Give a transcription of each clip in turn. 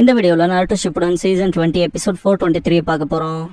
இந்த வீடியோல நாருட்டோ Shippuden season 20 episode 423 பார்க்க போறோம்.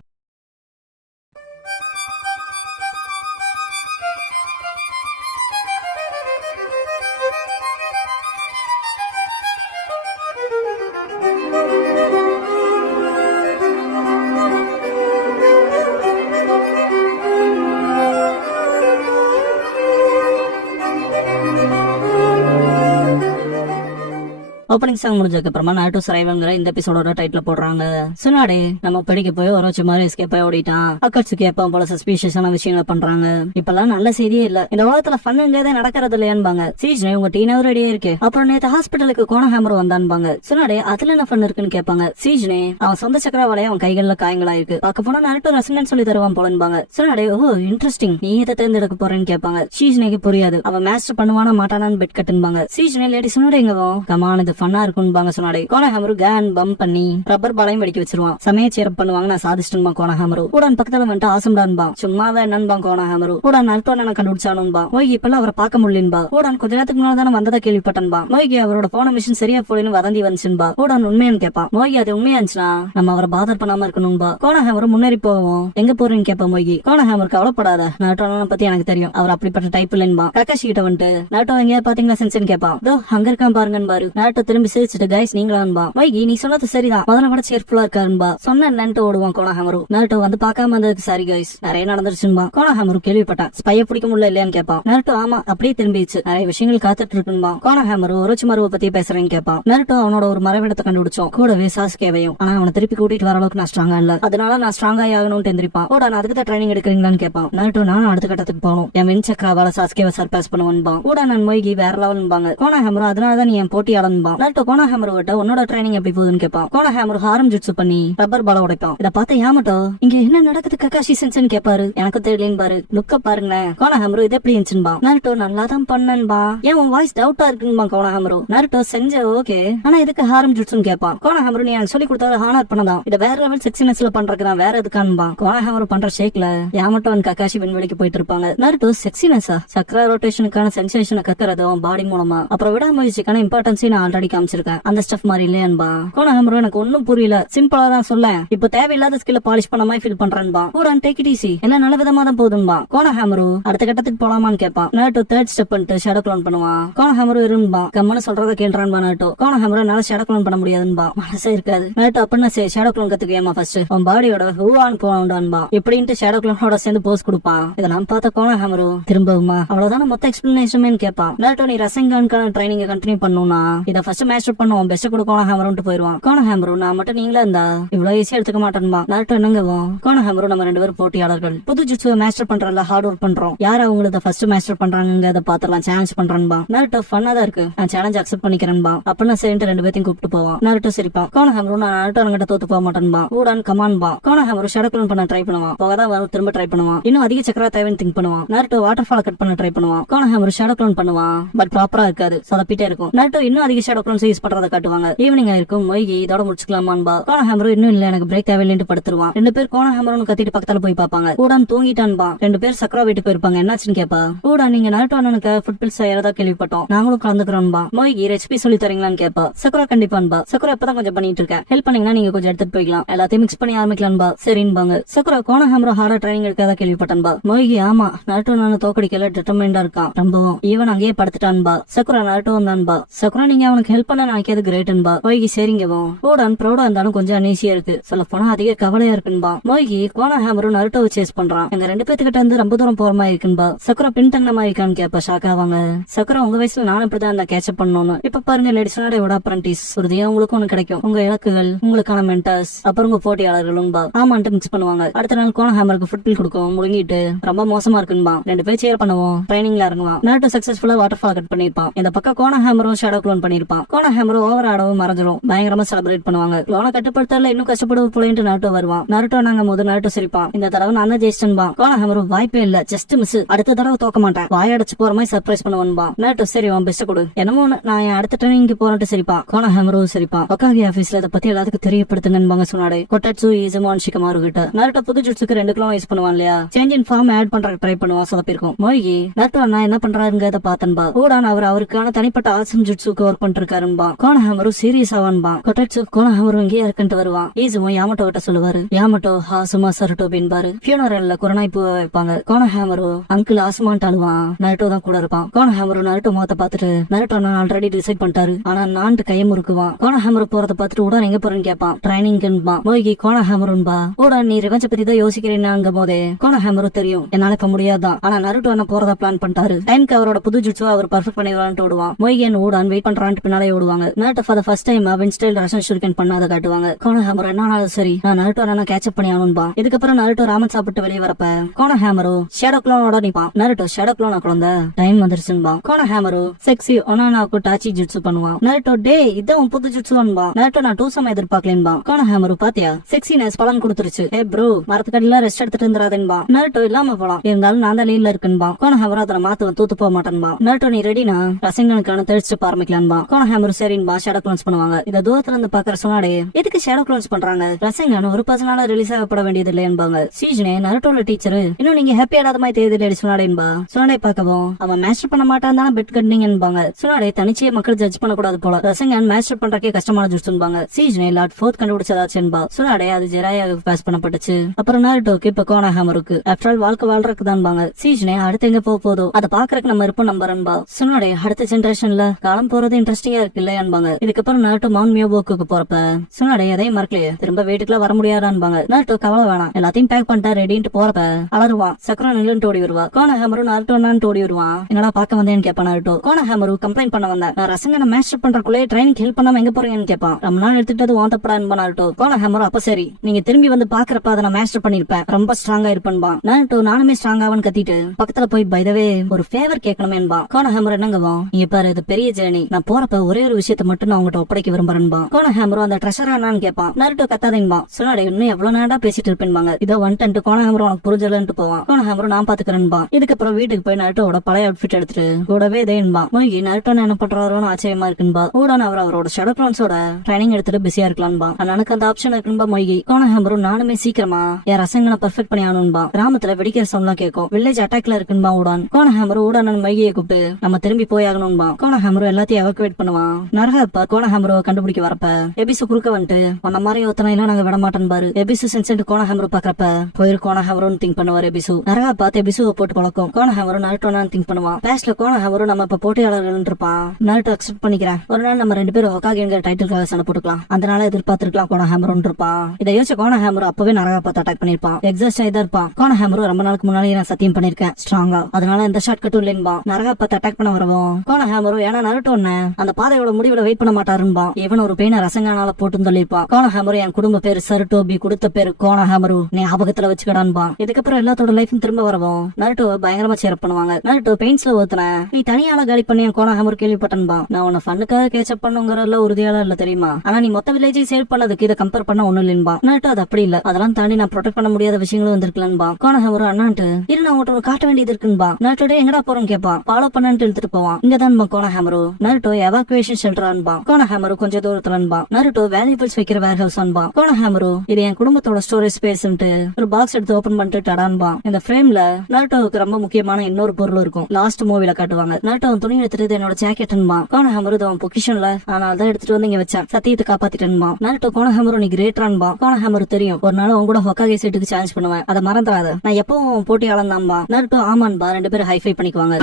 ஓப்பனிங் சாங் முடிஞ்சதுக்கு அப்புறமா நாருட்டோ சரைவங்கிற இந்த எபிசோடோட டைட்டில் போடுறாங்க. சுனாடே நம்ம படிக்க போய் ஒரு மாதிரி எஸ்கேப் ஆகி ஓடிட்டான். அக்கட்சுக்கு எப்பவும் போல சஸ்பீஷியஸான விஷயங்களை பண்றாங்க. இப்பெல்லாம் நல்ல செய்தியே இல்ல. இந்த உலகத்துல ஃபன்னுங்கிறதே நடக்கிறது இல்லையான்பாங்க. சீஜ்னே உங்க டீனவர் ரெடியா இருக்கு. அப்புறம் நேற்று ஹாஸ்பிட்டலுக்கு கோனஹாமர் வந்தான்பாங்க. சுனாடே அதுல என்ன ஃபன் இருக்குன்னு கேட்பாங்க. சீஜ்னே அவன் சொந்த சக்கரவாளைய அவன் கைகள்ல காயங்களா இருக்கு. பார்க்க போனா நாருட்டோ ரசங்கன்னு சொல்லி தருவான் போலன்பாங்க. சுனாடே ஓ இன்ட்ரெஸ்டிங், நீ எதை தேர்ந்தெடுக்க போறேன்னு கேட்பாங்க. சீஜ்னேக்கு புரியாது. அவன் மாஸ்டர் பண்ணுவானா மாட்டானான்னு பெட் கட்டுன்பாங்க. சீஜ்னே லேடி சுனாடே எங்கவோ கமான இது ஃபன்னா இருக்கும்பாங்க. சொன்னாடே கோனஹாமரு கேன் பம்ப் பண்ணி ரப்பர் பாலையும் வெடிக்க வச்சிருவான். சமய சேரப் பண்ணுவாங்க. நான் சாதிச்சிட்டுன்பா கோனஹாமரு. கூட பக்கத்துல வந்துட்டு ஆசம்டான்பா. சும்மாதான் என்னன்பா கோனஹாமரு. கூட நாருட்டோ நான் கண்டுபிடிச்சானுன்பா. மோகி இப்பெல்லாம் அவரை பார்க்க முடியலன்பா. கூட கொஞ்ச நேரத்துக்கு முன்னாடி தானே வந்ததா கேள்விப்பட்டன்பா. மோகி அவரோட போன மிஷின் சரியா போயின்னு வதந்தி வந்துச்சுன்பா. கூட உண்மையான்னு கேட்பான். மோகி அது உண்மையா இருந்துச்சுன்னா நம்ம அவரை பாதர் பண்ணாம இருக்கணும்பா. கோனஹாமரு முன்னேறி போவோம். எங்க போறேன்னு கேட்பா மோகி. கோனஹாமரு கவலைப்படாத, நாருட்டோ பத்தி எனக்கு தெரியும். அவர் அப்படிப்பட்ட டைப் இல்லன்பா. கக்காஷி கிட்ட வந்துட்டு நாருட்டோ எங்க பாத்தீங்களா சென்சன் கேட்பான். தோ அங்க இருக்கான் பாருங்கன்னு பாரு. நாருட்டோ திரும்பி சிரிச்சுட்டு கைஸ் நீங்களான்பா. வைகி நீ சொன்னது சரிதான், முதல்ல கூட சேர்ஃபுல்லா இருக்காருன்பா. சொன்ன என்னன்ட்டு ஓடுவான் கோனஹாமரு. நாருட்டோ வந்து பாக்காம வந்ததுக்கு சாரி கைஸ், நிறைய நடந்துருச்சுன்பா. கோனஹாமரு கேள்விப்பட்டான். ஸ்பைய பிடிக்க முடியல இல்லையான்னு கேட்பான். நாருட்டோ ஆமா அப்படியே திரும்பிச்சு, நிறைய விஷயங்கள் காத்துட்டு இருக்குன்பா. கோனஹாமரு ஒரோச்சிமாருவை பத்தி பேசுறேன்னு கேட்பான். நாருட்டோ அவனோட ஒரு மரவிடத்தை கண்டுபிடிச்சோம். கூடவே சாஸ்கேவையும். ஆனா அவனை திருப்பி கூட்டிட்டு வர அளவுக்கு நான் ஸ்ட்ராங்கா இல்ல, அதனால நான் ஸ்ட்ராங்கா ஆகணும்னு எந்திரிப்பான். கூட நான் அதுக்கு தான் ட்ரைனிங் எடுக்கிறீங்களான்னு கேட்பான். நாருட்டோ நானும் அடுத்த கட்டத்துக்கு போகணும், என் வென் சக்கராவால சாஸ்கேவை சர்பாஸ் பண்ணுவான்பா. கூட நான் மொய்கி வேற லெவல்பாங்க. கோனஹாமரு அதனாலதான் நீ என் போட்டியாளன்பா. நாருட்டோ கோனஹாமரு விட்ட உன்னோட ட்ரைனிங் எப்படி போகுதுன்னு கேட்பான். கோனஹாமரு ஹாரம் ஜுட்சு பண்ணி ரப்பர் பால உடைப்பான். இத பார்த்த யாமட்டோ இங்க என்ன நடக்குது கக்காஷி சென்சன் கேட்பாரு. எனக்கு தெரியலன்னு பாரு, லுக்க பாருங்களேன். கோனஹாமரு இது எப்படி இருந்துச்சுன்பா. நாருட்டோ நல்லாதான் பண்ணன்பா. ஏன் உன் வாய்ஸ் டவுட்டா இருக்குன்பா கோனஹாமரு. நாருட்டோ செஞ்ச ஓகே, ஆனா எதுக்கு ஹாரம் ஜுட்சுன்னு கேட்பான். கோனஹாமரு நீ எனக்கு சொல்லி கொடுத்தது ஹானர் பண்ணதான், இத வேற லெவல் செக்ஸினஸ்ல பண்றதுதான், வேற எதுக்கான்பா. கோனஹாமரு பண்ற ஷேக்ல யாமட்டோ கக்காஷி விண்வெளிக்கு போயிட்டு இருப்பாங்க. நாருட்டோ செக்ஸினஸா சக்கர ரொட்டேஷனுக்கான சென்சேஷனை கத்துறதும் பாடி மூலமா, அப்புறம் விடாமுயற்சிக்கான இம்பார்ட்டன்ஸையும் நான் ஆல்ரெடி காமிச்சிருக்கேன். அந்த ஸ்டஃப் மாதிரி இல்லையான்பா. கோனஹாமரு எனக்கு ஒன்னும் புரியல, சிம்பிளா தான் சொல்ல, இப்ப தேவையில்லாத ஸ்கில்ல பாலிஷ் பண்ண மாதிரி ஃபீல் பண்றேன்பா. கூட டேக் இட் ஈஸி, எல்லாம் நல்ல விதமா தான் போகுதுன்பா. கோனஹாமரு அடுத்த கட்டத்துக்கு போலாமான்னு கேட்பான். நாருட்டோ தேர்ட் ஸ்டெப் பண்ணிட்டு ஷேடோ க்ளோன் பண்ணுவான். கோனஹாமரு இரும்பா கம்மனு சொல்றத கேள்றான்பா. நாருட்டோ கோனஹாமரு என்னால ஷேடோ க்ளோன் பண்ண முடியாதுன்பா, மனசே இருக்காது. நாருட்டோ அப்படின்னா ஷேடோ க்ளோன் கத்துக்கியாமா ஃபர்ஸ்ட், அவன் பாடியோட ஹூவான் போவான்டான்பா. இப்படின்ட்டு ஷேடோ க்ளோனோட சேர்ந்து போஸ் கொடுப்பான். இதெல்லாம் பார்த்த கோனஹாமரு திரும்பவுமா அவ்வளவுதான மொத்த எக்ஸ்பிளனேஷன் கேட்பான். நாருட்டோ நீ ரசங்கான்கான ட்ரைனிங் கண்டினியூ பண்ணணும்னா இதை ஃபர்ஸ்ட் மாஸ்டர் பண்ணுவோம், பெஸ்ட் கூட கோனஹாமருன்ட்டு போயிருவான். கோனஹாமரு நான் மட்டும் நீங்களா இருந்தா இவ்வளவு ஈஸியா எடுத்துக்க மாட்டேன்பா. நாருட்டோ என்னங்கவும் கோனஹாமரு நம்ம 2 பேரும் போட்டியாளர்கள், புது ஜுட்சுவை மாஸ்டர் பண்றல ஹார்ட் ஒர்க் பண்றோம், யார் அவங்கள ஃபர்ஸ்ட் மாஸ்டர் பண்றாங்க அதை பாத்துலாம், சேலஞ்ச் பண்றேன்பா. நாருட்டோ ஃபன்னா தான் இருக்கு, நான் சேலஞ்ச் அக்செப்ட் பண்ணிக்கிறேன்பா. அப்படின்னா சரின்ட்டு 2 பேத்தையும் கூப்பிட்டு போவான். நாருட்டோ சிரிப்பான். கோனஹாமரு நான் நாருட்டோ கிட்ட தோத்து போக மாட்டேன்பா. ஊடான் கமான்பா. கோனஹாமரு ஷேடோ க்ளோன் பண்ண ட்ரை பண்ணுவான். போகதான் வரும், திரும்ப ட்ரை பண்ணுவான். இன்னும் அதிக சக்கரா தேவைன்னு திங்க் பண்ணுவான். நாருட்டோ வாட்டர் ஃபால் கட் பண்ண ட்ரை பண்ணுவான். கோனஹாமரு ஷேடோ க்ளோன் பண்ணுவான், பட் ப்ராப்பரா இருக்காது, சொதப்பிட்டே இருக்கும். நாருட்டோ இன்னும் அதிக ஷேடோ க்ளோன்ஸ் யூஸ் பண்றதை காட்டுவாங்க. ஈவினிங் ஆயிருக்கும், மொய்கி இதோட முடிச்சுக்கலாமான்பா. கோனஹாமரு இன்னும் இல்ல எனக்கு பிரேக் தேவையில்லைன்னு படுத்துருவான். 2 பேர் கோனஹாமருன்னு கத்திட்டு பக்கத்துல போய் பாப்பாங்க. ஊடான் தூங்கிட்டான்பா. 2 பேர் சக்கரா வீட்டுக்கு போயிருப்பாங்க. என்னாச்சுன்னு கேப்பா. ஊடான் நீங்க நாருட்டோ அண்ணனுக்கு ஃபுட் பில்ஸ் செய்யறதா கேள்விப்பட்டோம், நாங்களும் கலந்துக்கிறோம்பா. மொய்கி ரெசிபி சொல்லி தரீங்களான்னு கேப்பா. சக்கரா கண்டிப்பான்பா. சக்கரா இப்பதான் கொஞ்சம் பண்ணிட்டு இருக்கேன், ஹெல்ப் பண்ணீங்கன்னா நீங்க கொஞ்சம் எடுத்துட்டு போய்க்கலாம், எல்லாத்தையும் மிக்ஸ் பண்ணி ஆரம்பிக்கலாம்பா. சரின்பாங்க. சக்கரா கோனஹாமரு ஹார்டா ட்ரைனிங் எடுக்காத கேள்விப்பட்டன்பா. மொய்கி ஆமா நாருட்டோ நான் தோக்கடிக்கல டிட்டர்மைண்டா இருக்கான், ரொம்பவும் ஈவன் அங்கேயே படுத்துட்டான்பா. சக்கரா நாருட்டோ வந்தான்பா. சக்கரா நீங்க அவனுக்கு ஹெல்ப் பண்ண நினைக்கிறது கிரேட்ன்பா. மொய்கி சரிங்கவும். ஊடான் ப்ரௌடா இருந்தாலும் கொஞ்சம் அனீசியா இருக்கு, சொல்ல போனா அதிக கவலையா இருக்குன்பா. மொய்கி கோனஹாமரு நாருட்டோவை சேஸ் பண்றான். எங்க 2 பேத்துக்கிட்ட இருந்து ரொம்ப தூரம் போற மாதிரி இருக்குன்பா. சக்கரா பின் தங்கின மாதிரி இருக்கான்னு கேப்பா. ஷாக் ஆவாங்க. சக்கரா உங்க வயசுல நானும் இப்படிதான் இந்த கேட்சப் பண்ணணும். இப்ப பாருங்க லேடிஸ்னோட அப்ரண்டிஸ் உறுதியா உங்களுக்கு ஒண்ணு கிடைக்கும், உங்க இலக்குகள், உங்களுக்கான மென்டர்ஸ், அப்புறம் உங்க போட்டியாளர்களும் ஆமான்ட்டு மிக்ஸ் பண்ணுவாங்க. அடுத்த நாள் கோனஹாமருக்கு ஃபுட் பில் கொடுக்கும், முழுங்கிட்டு ரொம்ப மோசமா இருக்குன்பா. 2 பேர் சேர் பண்ணுவோம், ட்ரைனிங்ல இறங்குவான். நாருட்டோ சக்சஸ்ஃபுல்லா வாட்டர் ஃபால் கட் பண்ணிருப்பான். இந்த பக்கம் கோனஹாமரும் ஷேடோ க்ளோன் பண்ணிருப்பான். கோனஹாமரு ஓவர் ஆடவும் மறைஞ்சிரும், பயங்கரமா செலிப்ரேட் பண்ணுவாங்க. க்ளோனை கட்டுப்படுத்தல இன்னும் கஷ்டப்படுவோம் போலேன்ட்டு நாருட்டோ வருவான். நாருட்டோ நாங்க முதல் நாருட்டோ சிரிப்பான். இந்த தடவை நான் தான் ஜெயிச்சன்பா. கோனஹாமரு வாய்ப்பே இல்ல, ஜஸ்ட் மிஸ், அடுத்த தடவை தோக்க மாட்டேன், வாயடைச்சு போற மாதிரி சர்ப்ரைஸ் பண்ணுவான்பா. நாருட்டோ சரி உன் பெஸ்ட் கொடு, என்னமோ நான் என் அடுத்த ட்ரைனிங்க்கு போறேன்ட்டு சிரிப்பான். கோனஹாமரு சிரிப்பான். ஒகாகி ஆபீஸ்ல இதை பத்தி எல்லாத்துக்கும் தெரியப்படுத்துங்கன்னு சொன்னாடே. கொட்டாட்சு இசுமான் ஷிகமாரு கிட்ட. நாருட்டோ புது ஜுட்சுக்கு 2 கிலோ யூஸ் பண்ணுவான் இல்லையா, சேஞ்ச் இன் ஃபார்ம் ஆட் பண்ற ட்ரை பண்ணுவான், சொதப்பிருக்கும். மொய்கி நாருட்டோ நான் என்ன பண்றாருங்கிறத பாத்தன்பா. ஊடான் அவருக்கான தனிப்பட்ட ஆசம் ஜுட்சுக்கு ஒர்க் பண்ணிருக்காரு. இருக்காருன்பா. கோனஹாமரு சீரியஸ் ஆவான்பா. கொட்டட்சு கோனஹாமரு இங்கே இருக்குன்ட்டு வருவான். ஈசுவும் யாமட்டோ கிட்ட சொல்லுவாரு. யாமட்டோ சும்மா சருட்டோ பின்பாரு. ஃபியூனரல்ல குரணாய்ப்பு வைப்பாங்க. கோனஹாமரு அங்கிள் ஆசுமான்ட்டு அழுவான். நருட்டோ தான் கூட இருப்பான். கோனஹாமரு நருட்டோ முகத்தை பார்த்துட்டு நருட்டோ நான் ஆல்ரெடி டிசைட் பண்ணிட்டாரு ஆனா நான் கையை முறுக்குவான். கோனஹாமரு போறத பார்த்துட்டு உடன் எங்க போறேன்னு கேட்பான். ட்ரைனிங்பா. மோகி கோனஹாமருன்பா. உடன் நீ ரிவெஞ்ச் பத்தி தான் யோசிக்கிறேன்னாங்க போதே கோனஹாமரு தெரியும் என்னால இப்ப முடியாதான் ஆனா நருட்டோ என்ன போறதா பிளான் பண்ணிட்டாரு. டைம்க்கு அவரோட புது ஜுட்ஸோ அவர் பர்ஃபெக்ட் பண்ணிடுவான்ட்டு ஓடுவான். மோகியன் ஊடான் வெயிட் பண்றான்ட்டு பின்னாலே ஓடுவாங்க. Naruto for the first time அவன் ஸ்டைல் ரஷன் ஷூரிகன் பண்ணாத காட்டுவாங்க. கோனஹாமரு என்னாலும் சரி நான் நருட்டோ என்ன கேட்சப் பண்ணி ஆகணும்பா. இதுக்கப்புறம் நருட்டோ ராமன் சாப்பிட்டு வெளியே வரப்ப கோனஹாமரு ஷேடோ க்ளோனோட நிப்பான். நருட்டோ ஷேடோ க்ளோன குழந்தை டைம் வந்துருச்சுன்பா. கோனஹாமரு செக்ஸி ஒனானாக்கு டாச்சி ஜுட்ஸு பண்ணுவான். நருட்டோ டே இதான் புது ஜுட்ஸுன்பா. நருட்டோ நான் டூசமா எதிர்பார்க்கலேன்பா. கோனஹாமரு பாத்தியா செக்ஸினஸ் பலன் கொடுத்துருச்சு. ஏ ப்ரோ மரத்துக்கடியில ரெஸ்ட் எடுத்துட்டு இருந்துறாதேன்பா. நருட்டோ இல்லாம போலாம் இருந்தாலும் நான் தான் லீவ்ல இருக்குன்பா. கோனஹாமரு அதனை மாத்துவன் தூத்து போக மாட்டேன்பா. நருட்டோ நீ ரெடினா ரசங்கனுக்கான தெளிச்சு ஆரம்பிக்கலான்பா. கோனஹாமரு சரின்பா. ஷேடோ க்ளோன்ஸ் பண்ணுவாங்க. இத தூரத்துல இருந்து பாக்குற சொன்னாடே எதுக்கு ஷேடோ க்ளோன்ஸ் பண்றாங்க ரசங்கன் ஒரு பர்சனால ரிலீஸ் ஆகப்பட வேண்டியது இல்லையன்பாங்க. சீஜனே நருட்டோல டீச்சர் இன்னும் நீங்க ஹாப்பி ஆடாத மாதிரி தெரியுது சொன்னாடேன்பா. சொன்னாடே பாக்கவும் அவன் மாஸ்டர் பண்ண மாட்டான் தானே பெட் கட்டினீங்கன்பாங்க. சொன்னாடே தனிச்சையே மக்கள் ஜட்ஜ் பண்ண கூடாது போல ரசங்கன் மாஸ்டர் பண்றக்கே கஷ்டமான ஜுட்ஸுன்பாங்க. சீஜனே லார்ட் ஃபோர்த் கண்டுபிடிச்சதாச்சுன்பா. சொன்னாடே அது ஜெராயாக பாஸ் பண்ணப்பட்டுச்சு. அப்புறம் நருட்டோக்கு இப்ப கோனஹாமருக்கு ஆஃப்டர் ஆல் வாழ்க்கை வாழ்றதுக்கு தான்பாங்க. சீஜனே அடுத்து எங்க போதோ அதை பாக்குறதுக்கு நம்ம இருப்போம் நம்பரன்பா. சொன்னாடே அடுத்த ஜெனரேஷன்ல காலம் போறது இன்ட்ரெஸ்டிங்கா இருக்கு இல்லையான்பாங்க. இதுக்கப்புறம் நருட்டோ மவுண்ட் மியோபோக்கு போறப்ப சொன்னாடே எதையும் மறக்கலையே திரும்ப வீட்டுக்குள்ள வர முடியாதான்பாங்க. நருட்டோ கவலை வேணாம் எல்லாத்தையும் பேக் பண்ணிட்டா ரெடின்ட்டு போறப்ப அலருவான். சக்கரம் நில்லுன்னு ஓடி வருவா. கோனஹாமரு நருட்டோன்னு ஓடி வருவான். எங்கடா பாக்க வந்தேன்னு கேட்பான் நருட்டோ. கோனஹாமரு கம்ப்ளைண்ட் பண்ண வந்தேன் நான் ரசங்கனை மாஸ்டர் பண்றக்குள்ளே ட்ரைனிங் ஹெல்ப் பண்ணாம எங்க போறீங்கன்னு கேட்பான். ரொம்ப நாள் எடுத்துக்கிட்டது வாந்தப்படான்னு நருட்டோ. கோனஹாமரு அப்ப சரி நீங்க திரும்பி வந்து பாக்குறப்ப அதை நான் மாஸ்டர் பண்ணிருப்பேன் ரொம்ப ஸ்ட்ராங்கா இருப்பேன்பா. நருட்டோ நானுமே ஸ்ட்ராங் ஆவன்னு கத்திட்டு பக்கத்துல போய் பைதவே ஒரு ஃபேவர் கேட்கணுமேன்பா. கோனஹாமரு என்னங்கவா இங்க பாரு இது பெரிய ஜேர்னி நான் போறப்ப ஒரே ஒரு விஷயத்த மட்டும் நான் உங்ககிட்ட ஒப்படைக்க விரும்புறேன்பா. கோனஹாமரு அந்த ட்ரெஷர் என்னன்னு கேட்பான். நருட்டோ கத்தாதேன்பா. சொன்னாடே இன்னும் எவ்வளவு நேரா பேசிட்டு இருப்பேன்பாங்க. இதோ வந்துட்டு கோனஹாமரு உனக்கு புரிஞ்சலன்ட்டு போவான். கோனஹாமரு நான் பாத்துக்கிறேன்பா. இதுக்கப்புறம் வீட்டுக்கு போய் நருட்டோட பழைய அவுட்ஃபிட் எடுத்துட்டு கூடவே இதேன்பா. மோகி நருட்டோ என்ன பண்றாரோன்னு ஆச்சரியமா இருக்குன்பா. ஊடான அவரோட ஷேடோ க்ளோன்ஸோட ட்ரைனிங் எடுத்துட்டு பிஸியா இருக்கலாம்பா. எனக்கு அந்த ஆப்ஷன் இருக்குன்பா. மோகி கோனஹாமரு நானுமே சீக்கிரமா என் ரசங்கனை பர்ஃபெக்ட் பண்ணி ஆகணும்பா. கிராமத்துல வெடிக்கிற சவுண்ட்லாம் கேட்கும். வில்லேஜ் அட்டாக்ல இருக்குன்பா. ஊடான் கோனஹாமரு ஊடான மொய்கியை கூப்பிட்டு நம்ம திரும்பி போய் ஆகணும்பா. கோனஹாமரு எல்லாத்தையும் எவாக்குவேட் பண்ணுவான். நரகப்ப கோனஹாமரு கண்டுபிடிக்க வரப்ப எபிசு குறுக்க வந்துட்டு உன்ன மாதிரி ஒத்தனை எல்லாம் நாங்க விட மாட்டேன் பாரு. எபிசு சென்சென்ட் கோனஹாமரு பாக்குறப்ப போயிரு கோனஹாமருன்னு திங்க் பண்ணுவார். எபிசு நரகா பார்த்து எபிசுவை போட்டு பழக்கம். கோனஹாமரு நருட்டோன்னு திங்க் பண்ணுவான். பேஸ்ட்ல கோனஹாமரு நம்ம இப்ப போட்டியாளர்கள் இருப்பான். நருட்டோ அக்செப்ட் பண்ணிக்கிறேன் ஒரு நாள் நம்ம 2 பேரும் ஹோகாகேங்கிற டைட்டிலுக்காக சண்டை போட்டுக்கலாம் அந்த நாள எதிர்பார்த்திருக்கலாம் கோனஹாமருன்னு இருப்பான். இதை யோசிச்ச கோனஹாமரு அப்பவே நரகா பார்த்து அட்டாக் பண்ணிருப்பான். எக்ஸாஸ்ட் ஆயிதான் இருப்பான். கோனஹாமரு ரொம்ப நாளுக்கு முன்னாடி நான் சத்தியம் பண்ணிருக்கேன் ஸ்ட்ராங்கா அதனால எந்த ஷார்ட் கட்டும் இல்லைன்பா. நரகா பார்த்து அட்டாக் பண்ண வரவும் கோனஹாமரு ஏன்னா நருட்டோன்னு அந்த பாதையோட முடிவுல வெயிட் பண்ண மாட்டாருன்பா. இவன் ஒரு பெயின ரசங்கனால போட்டு சொல்லிருப்பான். கோனஹாமரு என் குடும்ப பேரு சருட்டோபி கொடுத்த பேரு கோனஹாமரு நீ ஆபகத்துல வச்சுக்கடான்பா. இதுக்கப்புறம் எல்லாத்தோட லைஃபும் திரும்ப வரவும் நருட்டோ பயங்கரமா சேர் பண்ணுவாங்க. நருட்டோ பெயின்ஸ்ல ஓத்துன நீ தனியால காலி பண்ணி கோனஹாமரு கேள்விப்பட்டன்பா. நான் உன்னை ஃபன்னுக்காக கேட்சப் பண்ணுங்கிறதுல உறுதியால இல்ல தெரியுமா ஆனா நீ மொத்த வில்லேஜையும் சேவ் பண்ணதுக்கு இதை கம்பேர் பண்ண ஒண்ணு இல்லைன்பா. நருட்டோ அது அப்படி இல்ல அதெல்லாம் தாண்டி நான் ப்ரொடெக்ட் பண்ண முடியாத விஷயங்களும் வந்திருக்கலன்பா. கோனஹாமரு அண்ணான்ட்டு இரு நான் உங்கள்கிட்ட ஒரு காட்ட வேண்டியது இருக்குன்பா. நருட்டோட எங்கடா போறோம் கேட்பான். ஃபாலோ பண்ணன்ட்டு எடுத்துட்டு போவான். இங்கதான் கோனஹாமரு நருட்டோ எவாக்குவேஷன் ஷெல்டர் அன்பா. கோனஹாமரு கொஞ்சம் தூரத்துல அன்பா. நருட்டோ வேல்யூபிள்ஸ் வைக்கிற வேர் ஹவுஸ் அன்பா. கோனஹாமரு இது என் குடும்பத்தோட ஸ்டோரேஜ் ஸ்பேஸ்ன்ட்டு ஒரு பாக்ஸ் எடுத்து ஓபன் பண்ணிட்டு டடான்பா. இந்த ஃப்ரேம்ல நருட்டோவுக்கு ரொம்ப முக்கியமான இன்னொரு பொருள் இருக்கும். லாஸ்ட் மூவில காட்டுவாங்க. நருட்டோ துணி எடுத்துட்டு என்னோட ஜாக்கெட்ன்பா. கோனஹாமரு அவன் பொக்கிஷன்ல நான் அதான் எடுத்துட்டு வந்து இங்க வச்சேன் சத்தியத்தை காப்பாத்திட்டேன்பா. நருட்டோ கோனஹாமரு நீ கிரேட்டரான்பா. கோனஹாமரு தெரியும் ஒரு நாள் உங்க கூட ஹொக்காகே சீட்டுக்கு சேலஞ்ச் பண்ணுவேன் அதை மறந்துடாத நான் எப்பவும் போட்டியாளன் தான்பா. நருட்டோ ஆமான்பா 2 பேரும் ஹைஃபை பண்ணிக்குவாங்க.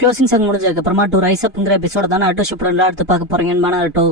க்ளோசிங் சாங் முடிஞ்சதுக்கு அப்புறமா டு ரைஸ் அப்ங்கிற எபிசோட தான் நருட்டோ ஷிப்புடன் அடுத்து பார்க்க போறீங்கன்னு நருட்டோ